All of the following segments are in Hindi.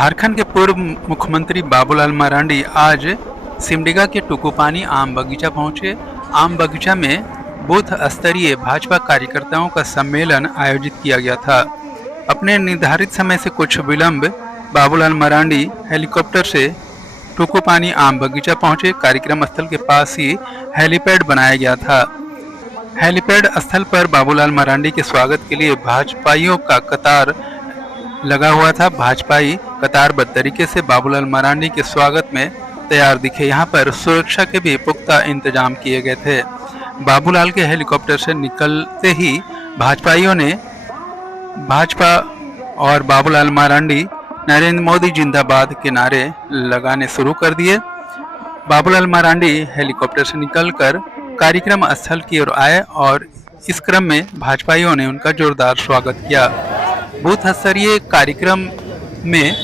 झारखंड के पूर्व मुख्यमंत्री बाबूलाल मरांडी आज सिमडेगा के टुकुपानी आम बगीचा पहुंचे। आम बगीचा में बूथ स्तरीय भाजपा कार्यकर्ताओं का सम्मेलन आयोजित किया गया था। अपने निर्धारित समय से कुछ विलंब बाबूलाल मरांडी हेलीकॉप्टर से टुकुपानी आम बगीचा पहुंचे। कार्यक्रम स्थल के पास ही हेलीपैड बनाया गया था। हेलीपैड स्थल पर बाबूलाल मरांडी के स्वागत के लिए भाजपाइयों का कतार लगा हुआ था। भाजपाई कतारबद्ध तरीके से बाबूलाल मरांडी के स्वागत में तैयार दिखे। यहां पर सुरक्षा के भी पुख्ता इंतजाम किए गए थे। बाबूलाल के हेलीकॉप्टर से निकलते ही भाजपाइयों ने भाजपा और बाबूलाल मरांडी नरेंद्र मोदी जिंदाबाद के नारे लगाने शुरू कर दिए। बाबूलाल मरांडी हेलीकॉप्टर से निकलकर कार्यक्रम स्थल की ओर आए और इस क्रम में भाजपाइयों ने उनका जोरदार स्वागत किया। बूथ स्तरीय कार्यक्रम में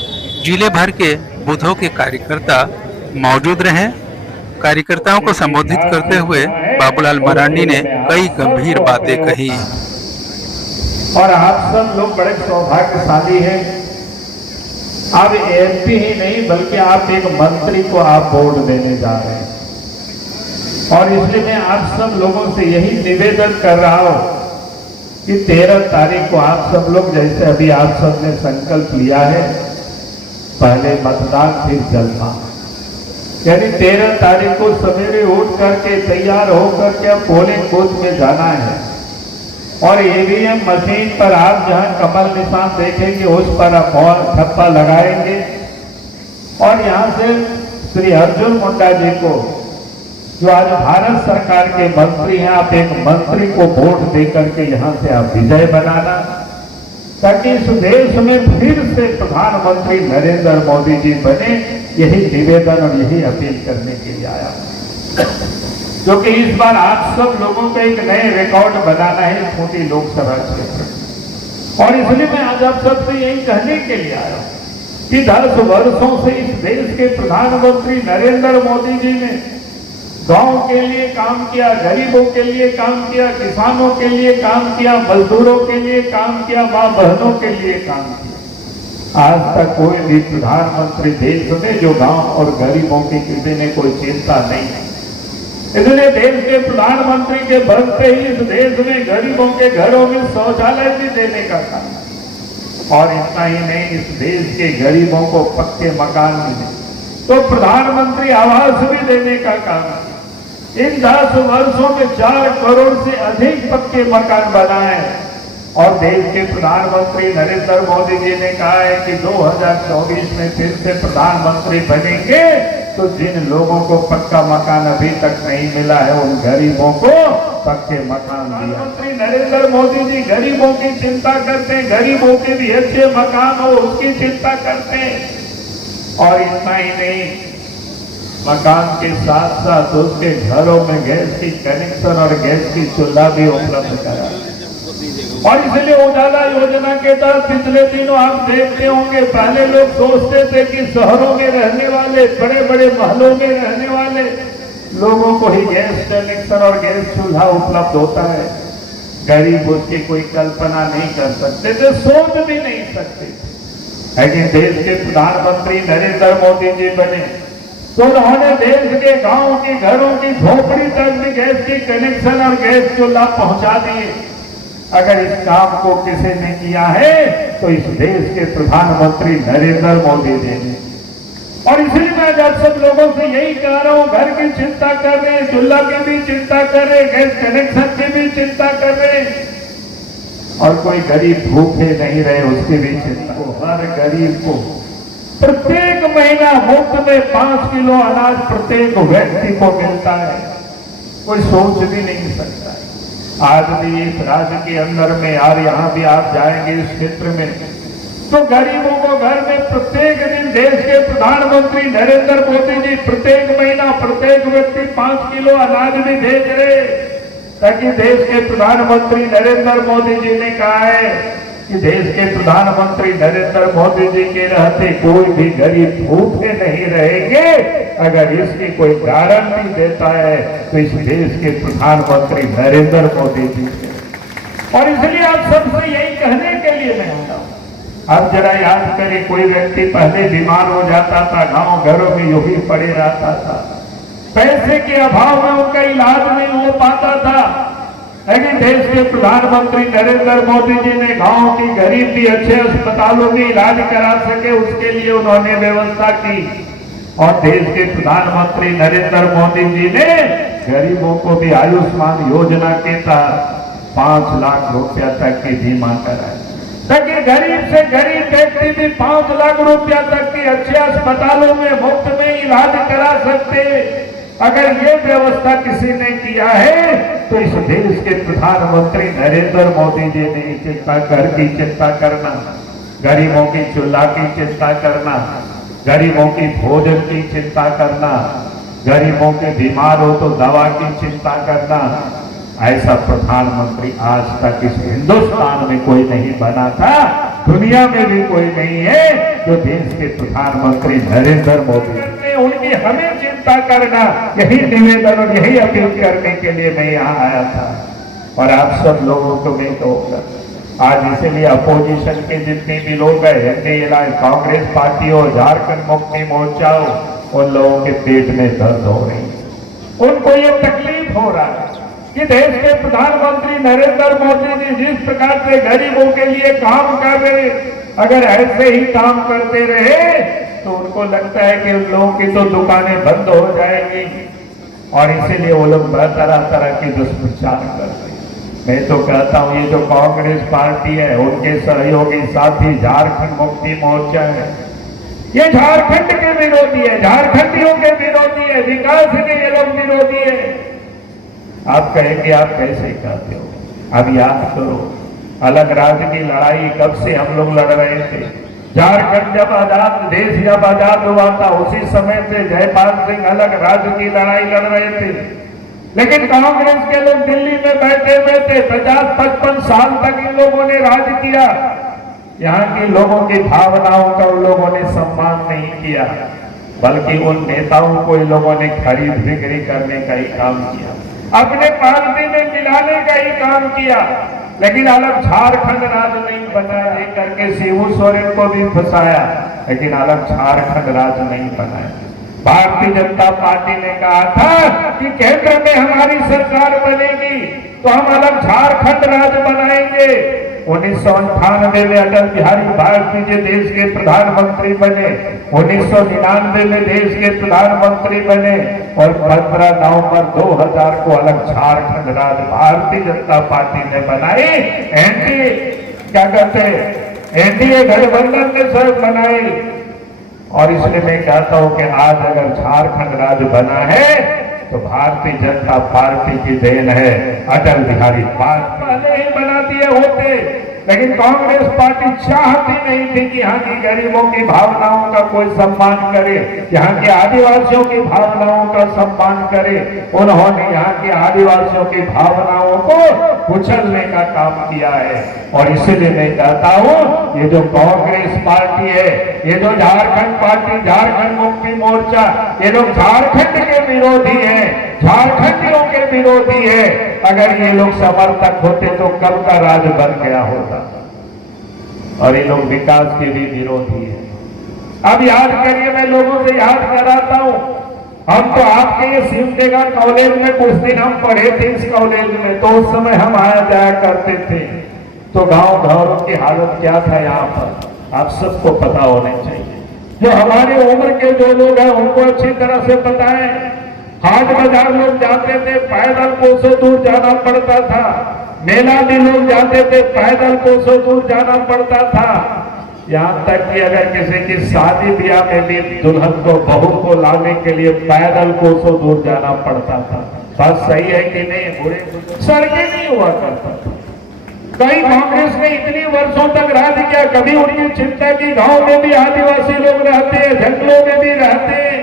जिले भर के बूथों के कार्यकर्ता मौजूद रहे। कार्यकर्ताओं को संबोधित करते हुए बाबूलाल मरांडी ने कई गंभीर बातें कही। और आप सब लोग बड़े सौभाग्यशाली हैं। आप एमपी ही नहीं बल्कि आप एक मंत्री को आप वोट देने जा रहे हैं। और इसलिए मैं आप सब लोगों से यही निवेदन कर रहा हूं कि 13 तारीख को आप सब लोग, जैसे अभी आप सब ने संकल्प लिया है, पहले मतदान फिर जलसा, यानी 13 तारीख को सवेरे उठ करके तैयार होकर के अब पोलिंग बूथ में जाना है। और ईवीएम मशीन पर आप जहां कमल निशान देखेंगे उस पर आप ठप्पा लगाएंगे और यहां से श्री अर्जुन मुंडा जी को, जो आज भारत सरकार के मंत्री हैं, आप एक मंत्री को वोट देकर के यहां से आप विजय बनाना, ताकि इस देश में फिर से प्रधानमंत्री नरेंद्र मोदी जी बने। यही निवेदन और यही अपील करने के लिए आया, क्योंकि इस बार आप सब लोगों को एक नए रिकॉर्ड बनाना है छोटी लोकसभा क्षेत्र। और इसलिए मैं आज आप सबसे यही कहने के लिए आया कि 10 वर्षों से इस देश के प्रधानमंत्री नरेंद्र मोदी जी ने गांव के लिए काम किया, गरीबों के लिए काम किया, किसानों के लिए काम किया, मजदूरों के लिए काम किया, मां बहनों के लिए काम किया। आज तक कोई भी प्रधानमंत्री देश में जो गांव और गरीबों की किसी ने कोई चिंता नहीं है। इसलिए देश के प्रधानमंत्री के बनते ही इस देश में गरीबों के घरों में शौचालय भी देने का काम, और इतना ही नहीं, इस देश के गरीबों को पक्के मकान मिले तो प्रधानमंत्री आवास भी देने का काम है। इन 10 वर्षों में 4 करोड़ से अधिक पक्के मकान बनाए और देश के प्रधानमंत्री नरेंद्र मोदी जी ने कहा है कि 2024 में फिर से प्रधानमंत्री बनेंगे तो जिन लोगों को पक्का मकान अभी तक नहीं मिला है उन गरीबों को पक्के मकान दिया। प्रधानमंत्री नरेंद्र मोदी जी गरीबों की चिंता करते हैं, गरीबों के भी अच्छे मकान हो उसकी चिंता करते हैं। और इतना ही नहीं, मकान के साथ साथ उसके घरों में गैस की कनेक्शन और गैस की चूल्हा भी उपलब्ध करा। और इसलिए उजाला योजना के तहत पिछले दिनों आप देखते होंगे, पहले लोग सोचते थे कि शहरों में रहने वाले, बड़े बड़े महलों में रहने वाले लोगों को ही गैस कनेक्शन और गैस चूल्हा उपलब्ध होता है। गरीब उसकी कोई कल्पना नहीं कर सकते थे, सोच भी नहीं सकते। लेकिन देश के प्रधानमंत्री नरेंद्र मोदी जी बने तो उन्होंने देश के गांव के घरों की झोपड़ी तक भी गैस की कनेक्शन और गैस चूल्हा पहुंचा दिए। अगर इस काम को किसी ने किया है तो इस देश के प्रधानमंत्री नरेंद्र मोदी जी ने। और इसलिए मैं जब सब लोगों से यही कह रहा हूं, घर की चिंता कर रहे हैं, चूल्हा की भी चिंता कर रहे हैं, गैस कनेक्शन की भी चिंता कर रहे हैं, और कोई गरीब भूखे नहीं रहे उसकी भी चिंता। हर गरीब को प्रत्येक महीना मुफ्त में 5 किलो अनाज प्रत्येक व्यक्ति को मिलता है। कोई सोच भी नहीं सकता है। आज भी इस राज्य के अंदर में, यार यहाँ भी आप जाएंगे इस क्षेत्र में तो गरीबों को घर में प्रत्येक दिन देश के प्रधानमंत्री नरेंद्र मोदी जी प्रत्येक महीना प्रत्येक व्यक्ति 5 किलो अनाज भी भेज रहे, ताकि देश के प्रधानमंत्री नरेंद्र मोदी जी ने कहा है कि देश के प्रधानमंत्री नरेंद्र मोदी जी के रहते कोई भी गरीब भूखे नहीं रहेंगे। अगर इसकी कोई गारंटी देता है तो इस देश के प्रधानमंत्री नरेंद्र मोदी जी। और इसलिए आप सबसे यही कहने के लिए मैं आता हूं अब जरा याद करें, कोई व्यक्ति पहले बीमार हो जाता था, गांव घरों में यूं ही पड़े रहता था, पैसे के अभाव में उनका इलाज नहीं हो पाता था। लेकिन देश के प्रधानमंत्री नरेंद्र मोदी जी ने गांव की गरीब भी अच्छे अस्पतालों में इलाज करा सके, उसके लिए उन्होंने व्यवस्था की। और देश के प्रधानमंत्री नरेंद्र मोदी जी ने गरीबों को भी आयुष्मान योजना के तहत 5 लाख रुपया तक की बीमा कराए, ताकि गरीब से गरीब व्यक्ति भी 5 लाख रुपया तक की अच्छे अस्पतालों में मुफ्त में इलाज करा सकते। अगर ये व्यवस्था किसी ने किया है तो इस देश के प्रधानमंत्री नरेंद्र मोदी जी ने चिंता घर की चिंता करना, गरीबों की चूल्हा की चिंता करना, गरीबों की भोजन की चिंता करना, गरीबों के बीमार हो तो दवा की चिंता करना, ऐसा प्रधानमंत्री आज तक इस हिंदुस्तान में कोई नहीं बना था, दुनिया में भी कोई नहीं है जो देश के प्रधानमंत्री नरेंद्र मोदी ने उनकी हमें चिंता करना, यही निवेदन और यही अपील करने के लिए मैं यहाँ आया था। और आप सब लोगों को मैं कहूँगा, आज इसीलिए अपोजिशन के जितने भी लोग हैं, कांग्रेस पार्टी हो, झारखंड मुक्ति मोर्चा हो, उन लोगों के पेट में दर्द हो रही, उनको ये तकलीफ हो रहा है कि देश के प्रधानमंत्री नरेंद्र मोदी जी जिस प्रकार से गरीबों के लिए काम कर रहे, अगर ऐसे ही काम करते रहे तो उनको लगता है कि उन लोगों की तो दुकानें बंद हो जाएंगी, और इसीलिए वो लोग तरह तरह की दुष्प्रचार करते हैं। मैं तो कहता हूँ, ये जो कांग्रेस पार्टी है, उनके सहयोगी साथी झारखंड मुक्ति मोर्चा है, ये झारखंड के विरोधी है, झारखंडियों के विरोधी है, विकास के ये लोग विरोधी है। आप कहेंगे आप कैसे कहते हो? अब याद करो, अलग राज्य की लड़ाई कब से हम लोग लड़ रहे थे। झारखंड जब आजाद, देश जब आजाद हुआ था, उसी समय से जयपाल सिंह अलग राज्य की लड़ाई लड़ रहे थे। लेकिन कांग्रेस के लोग दिल्ली में बैठे हुए थे, 50-55 साल तक इन लोगों ने राज किया। यहाँ के लोगों की भावनाओं का उन लोगों ने सम्मान नहीं किया, बल्कि उन नेताओं को इन लोगों ने खरीद बिक्री करने का ही काम किया, अपने पार्टी में मिलाने का ही काम किया। लेकिन अलग झारखंड राज्य नहीं बनाया, ये करके शिबू सोरेन को भी फंसाया, लेकिन अलग झारखंड राज्य नहीं बनाया। भारतीय जनता पार्टी ने कहा था कि केंद्र में हमारी सरकार बनेगी तो हम अलग झारखंड राज्य बनाएंगे। 1998 में अटल बिहारी वाजपेयी जी देश के प्रधानमंत्री बने, 1999 में देश के प्रधानमंत्री बने, और 15 नवंबर 2000 को अलग झारखंड राज्य भारतीय जनता पार्टी ने बनाई। एनडीए क्या कहते हैं, एनडीए गठबंधन ने सब बनाई। और इसलिए मैं कहता हूं कि आज अगर झारखंड राज्य बना है तो भारतीय जनता पार्टी की देन है। अटल बिहारी वाजपेयी पहले ही बना दिए होते, लेकिन कांग्रेस पार्टी चाहती नहीं थी कि यहाँ की गरीबों की भावनाओं का कोई सम्मान करे, यहाँ के आदिवासियों की भावनाओं का सम्मान करे। उन्होंने यहाँ के आदिवासियों की भावनाओं को कुचलने का काम किया है। और इसीलिए मैं कहता हूँ, ये जो कांग्रेस पार्टी है, ये जो झारखंड पार्टी, झारखंड मुक्ति मोर्चा, ये लोग झारखंड के विरोधी है, झारखंडियों के विरोधी है। अगर ये लोग समर्थक होते तो कब का राज बन गया होता। और ये लोग विकास के भी विरोधी है। अब याद करिए, मैं लोगों से याद कराता हूं, हम तो आपके ये सिमडेगा कॉलेज में कुछ दिन हम पढ़े थे इस कॉलेज में, तो उस समय हम आया जाया करते थे। तो गांव घरों की हालत क्या था यहाँ पर आप सबको पता होना चाहिए। जो हमारी उम्र के जो लोग हैं उनको अच्छी तरह से पता है। हाट बाजार लोग जाते थे, पैदल कोसों दूर जाना पड़ता था। मेला भी लोग जाते थे, पैदल कोसों दूर जाना पड़ता था। यहाँ तक कि अगर किसी की शादी ब्याह में भी दुल्हन को, बहू को लाने के लिए पैदल कोसों दूर जाना पड़ता था। बात सही है कि नहीं? बुरे सड़कें नहीं हुआ करता था। कई कांग्रेस ने इतनी वर्षों तक राज किया, कभी उनकी चिंता की गांव में भी आदिवासी लोग रहते हैं, जंगलों में भी रहते हैं,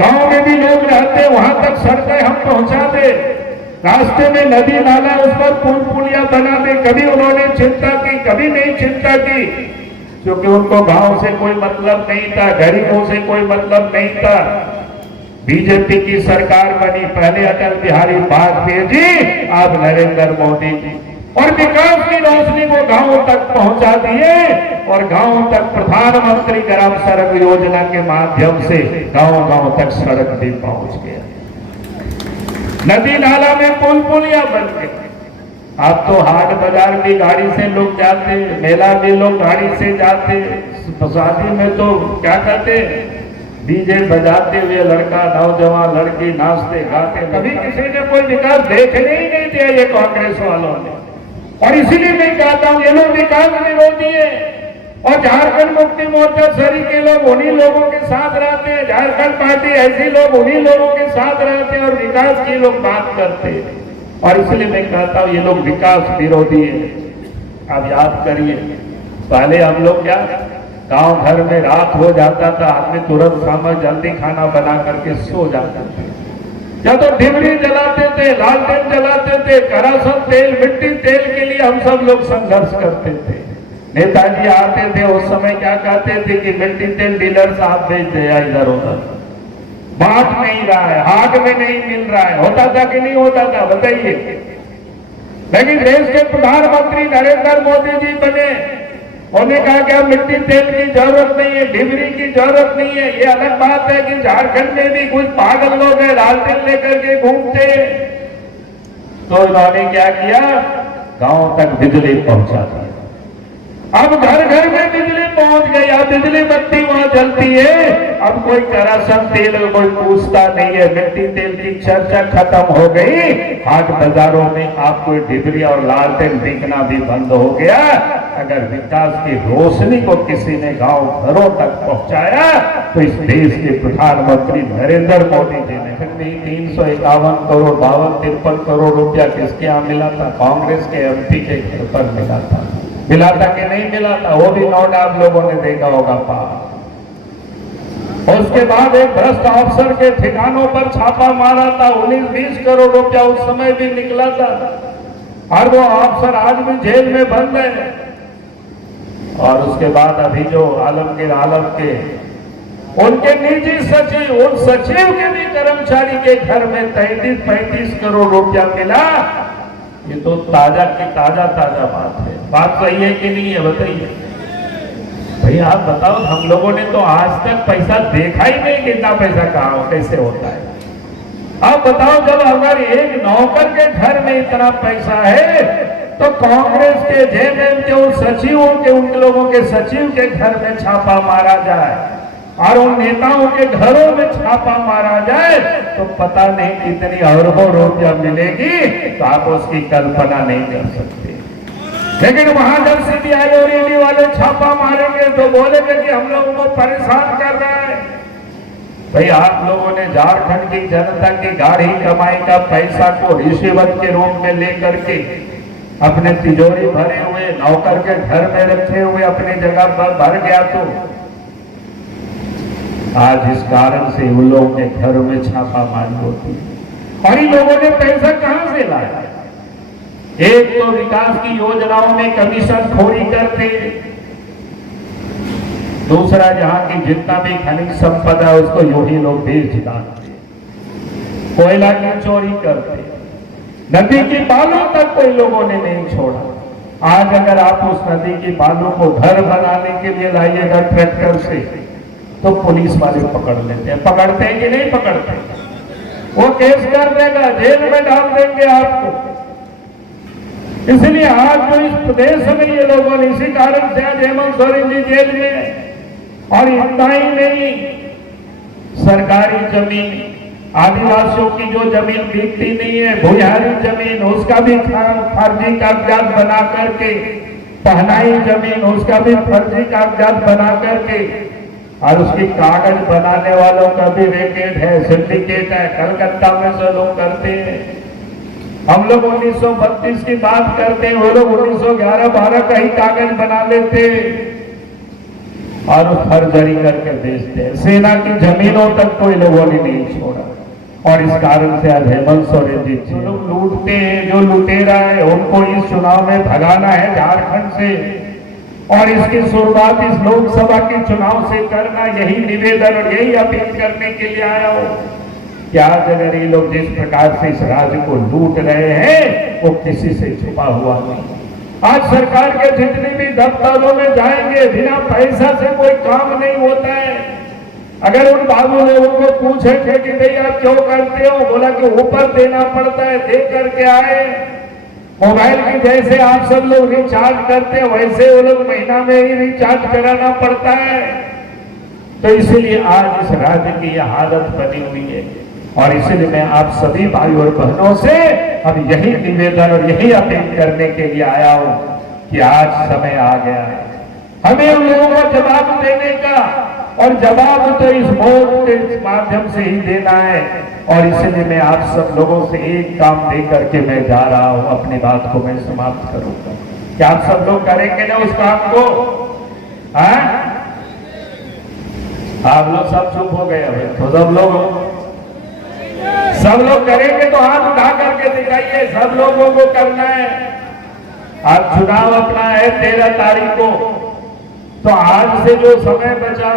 गांव में भी लोग रहते हैं, वहां तक सड़कें हम पहुंचा दे, रास्ते में नदी नाला उस पर पुल पुलिया बना दे। कभी उन्होंने चिंता की? कभी नहीं चिंता की, क्योंकि उनको गांव से कोई मतलब नहीं था, गरीबों से कोई मतलब नहीं था। बीजेपी की सरकार बनी, पहले अटल बिहारी वाजपेयी जी, अब नरेंद्र मोदी जी। और विकास की रोशनी को गांवों तक पहुंचा दिए और गांवों तक प्रधानमंत्री ग्राम सड़क योजना के माध्यम से गांव तक सड़क भी पहुंच गया। नदी नाला में पुल पुलिया बन गए। अब तो हाट बाजार भी गाड़ी से लोग जाते, मेला भी लोग गाड़ी से जाते, शादी में तो क्या करते, डीजे बजाते हुए लड़का नौजवान लड़की नाचते गाते। कभी किसी ने कोई विकास देखने ही नहीं दिया ये कांग्रेस वालों ने। और इसीलिए मैं कहता हूं ये लोग विकास विरोधी है और झारखंड मुक्ति मोर्चा सरी के लोग उन्हीं लोगों के साथ रहते हैं, झारखंड पार्टी ऐसे लोग उन्हीं लोगों के साथ रहते हैं और विकास की लोग बात करते हैं। और इसलिए मैं कहता हूं ये लोग विकास विरोधी है। आप याद करिए, पहले हम लोग क्या गांव घर में रात हो जाता था, आदमी तुरंत शाम जल्दी खाना बना करके सो जाते थे। या तो डिबरी जलाते थे, लालटेन जलाते थे, करासन तेल मिट्टी तेल के लिए हम सब लोग संघर्ष करते थे। नेताजी आते थे उस समय क्या कहते थे कि मिट्टी तेल डीलर साहब भेज दे इधर उधर, बांट नहीं रहा है, हाट में नहीं मिल रहा है। होता था कि नहीं होता था बताइए। लेकिन देश के प्रधानमंत्री नरेंद्र मोदी जी बने, उन्होंने कहा कि अब मिट्टी तेल की जरूरत नहीं है, डिबरी की जरूरत नहीं है। ये अलग बात है कि झारखंड में भी कुछ पागल लोग हैं लालटेन लेकर के घूमते। तो इन्होंने क्या किया, गांव तक बिजली पहुंचा दी। अब घर घर में बिजली पहुंच गई। अब बिजली बत्ती वहां जलती है। अब कोई करासन तेल कोई पूछता नहीं है, मिट्टी तेल की चर्चा खत्म हो गई। हाट बाजारों में आपको डिबरी और लालटेन बिकना भी बंद हो गया। अगर विकास की रोशनी को किसी ने गांव घरों तक पहुंचाया तो इस देश के प्रधानमंत्री नरेंद्र मोदी जी ने 351 करोड़ 53 करोड़ रुपया किसके यहाँ मिला था, कांग्रेस के एमपी के घर पर मिला था। मिला था कि नहीं मिला था, वो भी नोट आप लोगों ने देखा होगा पास। और उसके बाद एक भ्रष्ट अफसर के ठिकानों पर छापा मारा था, 19-20 करोड़ रुपया उस समय भी निकला था। और वो अफसर आज भी जेल में बंद है। और उसके बाद अभी जो आलमगीर आलम के उनके निजी सचिव, उन सचिव के भी कर्मचारी के घर में 33-35 करोड़ रुपया मिला। ये तो ताजा की ताजा बात है। बात सही है कि नहीं है बताइए भाई। आप बताओ, हम लोगों ने तो आज तक पैसा देखा ही नहीं, कितना पैसा कहाँ कैसे होता है। आप बताओ, जब अगर एक नौकर के घर में इतना पैसा है तो कांग्रेस के जेएमएम के उन सचिवों के, उन लोगों के सचिव के घर में छापा मारा जाए और उन नेताओं के घरों में छापा मारा जाए तो पता नहीं कितनी अरबों रुपया मिलेगी, तो आप उसकी कल्पना नहीं कर सकते। लेकिन वहां जब सीबीआई और ईडी वाले छापा मारेंगे तो बोलेंगे कि हम लोगों को परेशान कर रहा है। भाई आप लोगों ने झारखंड की जनता की गाढ़ी कमाई का पैसा को रिश्वत के रूप में लेकर के अपने तिजोरी भरे हुए नौकर के घर में रखे हुए अपनी जगह पर भर गया, तो आज इस कारण से उन लोगों के घरों में छापा मारी होती है। और इन लोगों ने पैसा कहां से लाया? एक तो विकास की योजनाओं में कमीशन खोरी करते, दूसरा जहां की जितना भी खनिज संपदा है उसको यूं ही लोग बेच डालते, कोयला की चोरी करते, नदी की बालू तक कोई लोगों ने नहीं छोड़ा। आज अगर आप उस नदी की बालू को घर बनाने के लिए लाइएगा ट्रैक्टर से तो पुलिस वाले पकड़ लेते हैं। पकड़ते हैं कि नहीं पकड़ते? वो केस कर देगा, जेल में डाल देंगे आपको। इसलिए आज जो इस प्रदेश में ये लोगों ने, इसी कारण से आज हेमंत सोरेन जी जेल में। और इतना ही नहीं, सरकारी जमीन, आदिवासियों की जो जमीन बिकती नहीं है, भूयारी जमीन, उसका भी फर्जी कागजात बना करके, पहनाई जमीन उसका भी फर्जी कागजात बना करके, और उसकी कागज बनाने वालों का भी रैकेट है, सिंडिकेट है, कलकत्ता में से लोग करते हैं। हम लोग 1932 की बात करते हैं, वो लोग 1911-12 का ही कागज बना लेते और फर्जरी करके बेचते हैं। सेना की जमीनों तक कोई लोगों ने नहीं छोड़ा। और इस कारण से आज हेमंत सोरेन जी जो लोग लूटते हैं, जो लुटेरा है, उनको इस चुनाव में भगाना है झारखंड से। और इसकी शुरुआत इस लोकसभा के चुनाव से करना, यही निवेदन और यही अपील करने के लिए आया हो। कि आज अगर ये लोग जिस प्रकार से इस राज्य को लूट रहे हैं वो किसी से छुपा हुआ नहीं। आज सरकार के जितने भी दफ्तरों में जाएंगे बिना पैसा से कोई काम नहीं होता है। अगर उन बाबू लोगों को पूछेंगे कि भाई आप क्यों करते हो, बोला कि ऊपर देना पड़ता है, दे करके आए। मोबाइल की जैसे आप सब लोग रिचार्ज करते हैं वैसे वो लोग महीना में ही रिचार्ज कराना पड़ता है। तो इसीलिए आज इस राज्य की यह हालत बनी हुई है। और इसलिए मैं आप सभी भाई और बहनों से अब यही निवेदन और यही अपील करने के लिए आया हूं कि आज समय आ गया है हमें उन लोगों को जवाब देने का, और जवाब तो इस वोट के माध्यम से ही देना है। और इसलिए मैं आप सब लोगों से एक काम दे करके मैं जा रहा हूं, अपनी बात को मैं समाप्त करूंगा। क्या आप सब लोग करेंगे ना उस काम को? आप लोग सब चुप हो गए अभी तो सब लोग करेंगे तो हाथ उठा करके दिखाइए। सब लोगों को करना है। आज चुनाव अपना है 13 तारीख को, तो आज से जो समय बचा